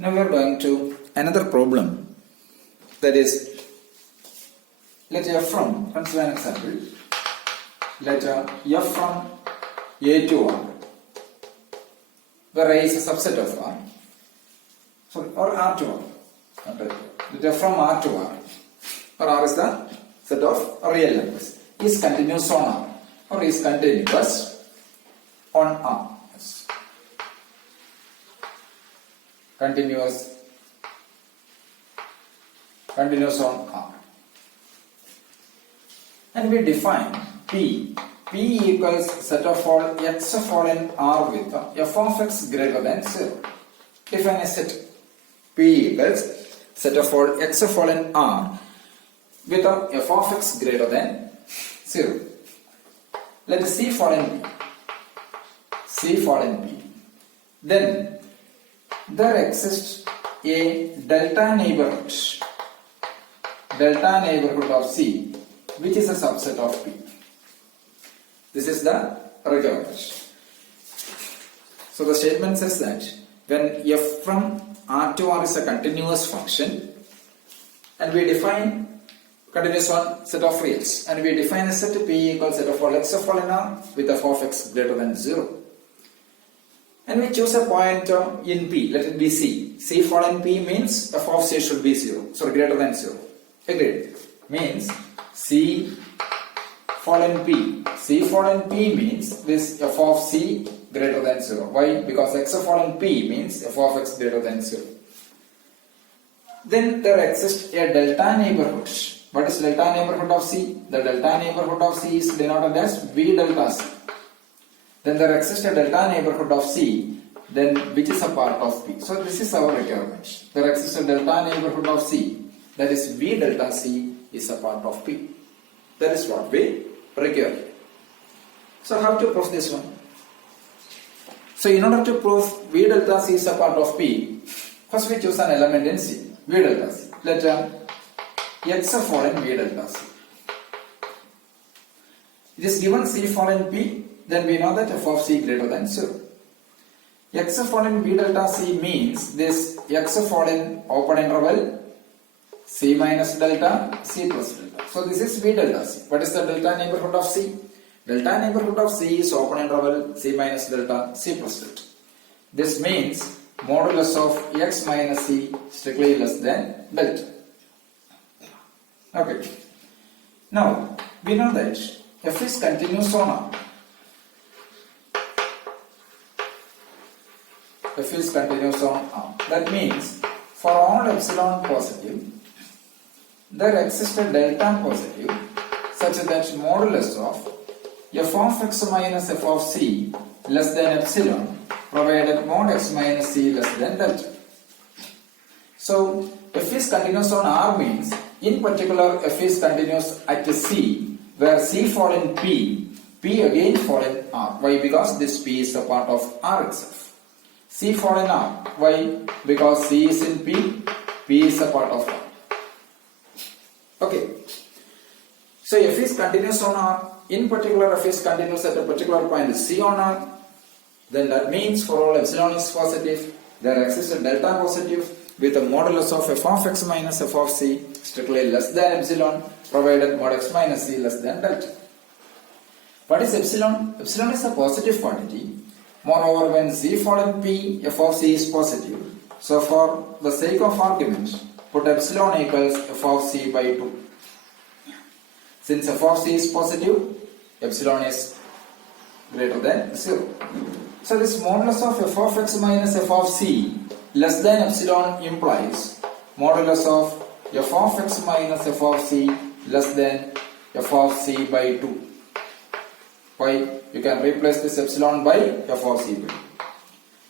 Now we are going to another problem, that is, let f from, consider an example, let f from A to R, where A is a subset of R, or R to R, let f from R to R, or R is the set of real numbers, is continuous on R, or is continuous on R. Yes. Continuous on R. And we define P. P equals set of all x of all in R with f of x greater than 0. Define a set. P equals set of all x of all in R with f of x greater than 0. Let C fall in P. C fall in P. Then there exists a delta neighborhood of C, which is a subset of P. This is the requirement. So the statement says that when f from R to R is a continuous function, and we define continuous on set of reals, and we define a set P equals set of all x of all in R with f of x greater than 0. And we choose a point in P, let it be C. C fall in P means f of C should be 0, so greater than 0. Agreed? Means C fall in P. C fall in P means this f of C greater than 0. Why? Because x of fall in P means f of x greater than 0. Then there exists a delta neighborhood. What is delta neighborhood of C? The delta neighborhood of C is denoted as V delta C. Then there exists a delta neighborhood of C, then which is a part of P. So this is our requirement. There exists a delta neighborhood of C, that is V delta C is a part of P. That is what we require. So how to prove this one? So in order to prove V delta C is a part of P, first we choose an element in C, V delta C. Let x fall in V delta C. It is given C fall in P, then we know that f of C greater than 0. X fall in V delta C means this x fall in open interval C minus delta, C plus delta. So this is V delta C. What is the delta neighborhood of C? Delta neighborhood of C is open interval C minus delta, C plus delta. This means modulus of x minus C strictly less than delta. Okay. Now we know that f is continuous on R. F is continuous on R. That means for all epsilon positive, there exists a delta positive such that modulus of f of x minus f of C less than epsilon provided mod x minus C less than delta. So f is continuous on R means in particular f is continuous at C, where C fall in P, P again fall in R. Why? Because this P is a part of R itself. C fall in R. Why? Because C is in P, P is a part of R. Okay. So f is continuous on R. In particular, f is continuous at a particular point C on R. Then that means for all epsilon is positive, there exists a delta positive with a modulus of f of x minus f of C strictly less than epsilon, provided mod x minus C less than delta. What is epsilon? Epsilon is a positive quantity. Moreover, when C fall in P, f of C is positive. So for the sake of argument, put epsilon equals f of C by 2. Since f of C is positive, epsilon is greater than 0. So this modulus of f of x minus f of C less than epsilon implies modulus of f of x minus f of C less than f of C by 2. Why? You can replace this epsilon by f of C by 2.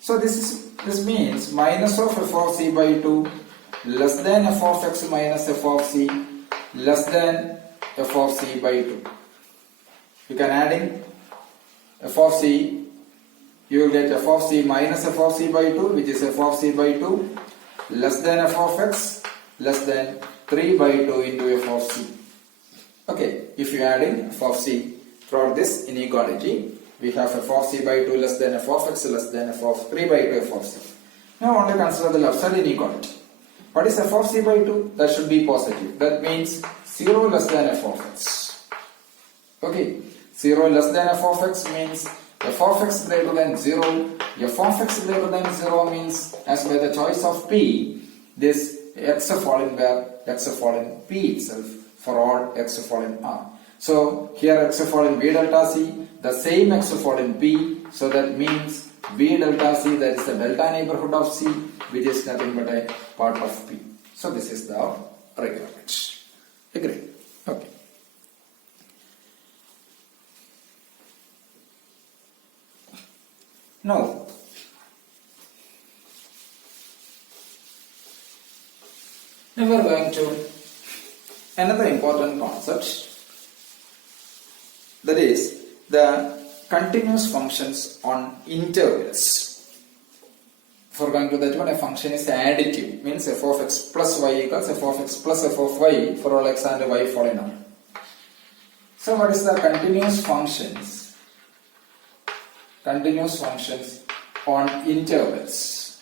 So this means minus of f of C by 2 less than f of x minus f of C less than f of C by 2. You can adding f of C, you will get f of C minus f of C by 2, which is f of C by 2 less than f of x less than 3 by 2 into f of C. Okay, if you adding f of C throughout this inequality, we have f of C by 2 less than f of x less than f of 3 by 2 f of C. Now only consider the left side inequality. What is f of c by 2? That should be positive. That means 0 less than f of x. Okay, 0 less than f of x means f of x greater than 0. F of x greater than 0 means, as by the choice of p, this x fall in where? X fall in p itself for all x fall in R. So here x fall in V delta C, the same x fall in P, so that means V delta C, that is the delta neighborhood of C, which is nothing but a part of P. So this is the requirement. Agree? Okay. Now, we are going to another important concept, that is the continuous functions on intervals. If we are going to that one, a function is additive, means f of x plus y equals f of x plus f of y for all x and y falling on. So what is the continuous functions? Continuous functions on intervals.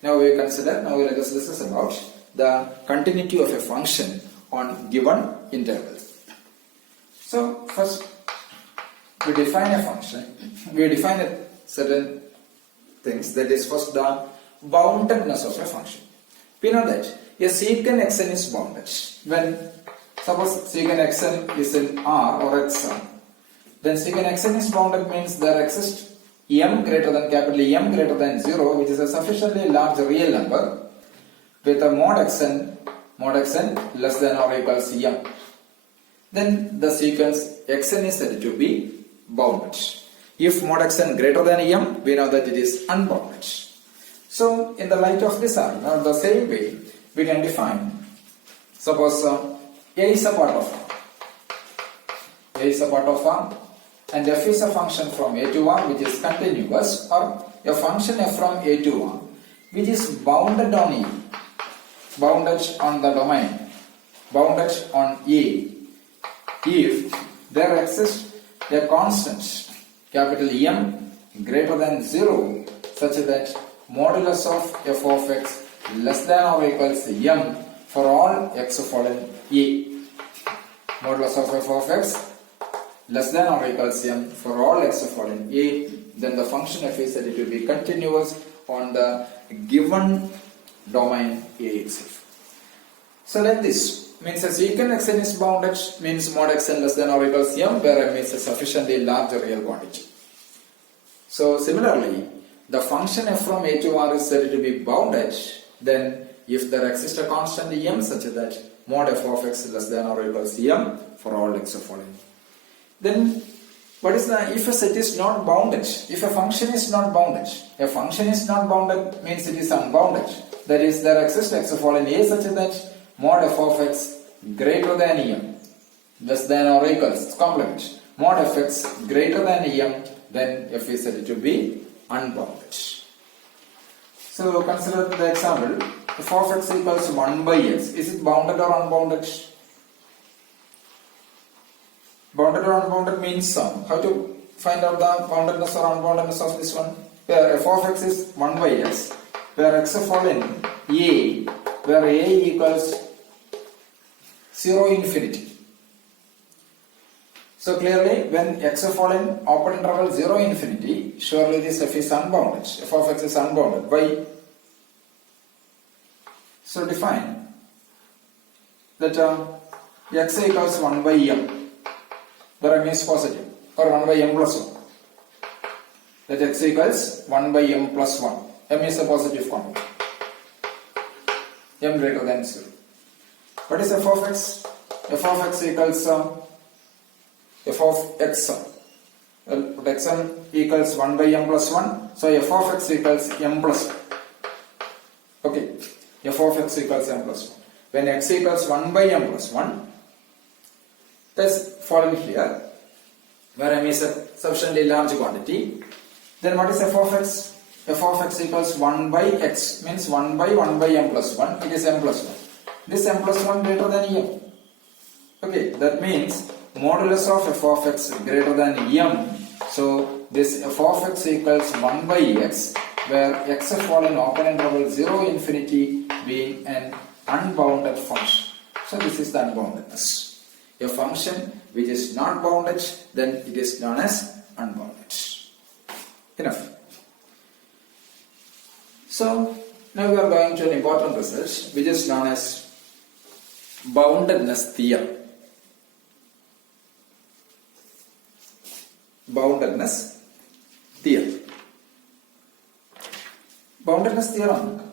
Now we consider, now we will discuss about the continuity of a function on given intervals. So first we define a function, we define a certain things, that is first the boundedness of a function. We know that a secant xn is bounded. When suppose secant xn is in R or xn, then secant xn is bounded means there exists m greater than capital M greater than 0, which is a sufficiently large real number with a mod xn less than or equals m. Then the sequence xn is said to be bounded. If mod xn greater than m, we know that it is unbounded. So in the light of this argument, the same way we can define, suppose a is a part of R. A is a part of R and f is a function from a to R which is continuous, or a function f from a to R which is bounded on E, bounded on the domain, bounded on A, if there exists a constant capital M greater than 0 such that modulus of f of x less than or equals m for all x fallen A. Modulus of f of x less than or equals m for all x fallen A, then the function f is said to be continuous on the given domain A itself. So like this means a secant xn is bounded means mod xn less than or equals m, where m is a sufficiently large real quantity. So similarly, the function f from a to R is said to be bounded then if there exists a constant m such that mod f of x less than or equals m for all x fallen. Then what is the, if a set is not bounded, if a function is not bounded, a function is not bounded means it is unbounded, that is there exists x fallen A such that mod f of x greater than m less than or equals complement mod f x greater than m, then f is said to be unbounded. So consider the example, f of x equals 1 by x, is it bounded or unbounded? Bounded or unbounded means sum. How to find out the boundedness or unboundedness of this one? Where f of x is 1 by x, where x fall in A, where A equals 0 infinity. So clearly when x fall in open interval 0 infinity, surely this f is unbounded. F of x is unbounded. Why? So define that x equals 1 by m, where m is positive, or 1 by m plus 1. That x equals 1 by m plus 1. M is a positive quantity. M greater than 0. What is f of x? F of x equals f of x. Xn equals 1 by m plus 1. So f of x equals m plus 1. Okay. F of x equals m plus 1. When x equals 1 by m plus 1, that's fallen here, where m is a sufficiently large quantity. Then what is f of x? F of x equals 1 by x, means 1 by m plus 1, it is m plus 1. This m plus 1 greater than m. Okay, that means modulus of f of x greater than m So this f of x equals 1 by x, where x fall in open interval 0 infinity being an unbounded function. So this is the unboundedness. A function which is not bounded, then it is known as unbounded. Enough. So now we are going to an important result which is known as boundedness theorem. Boundedness theorem. Boundedness theorem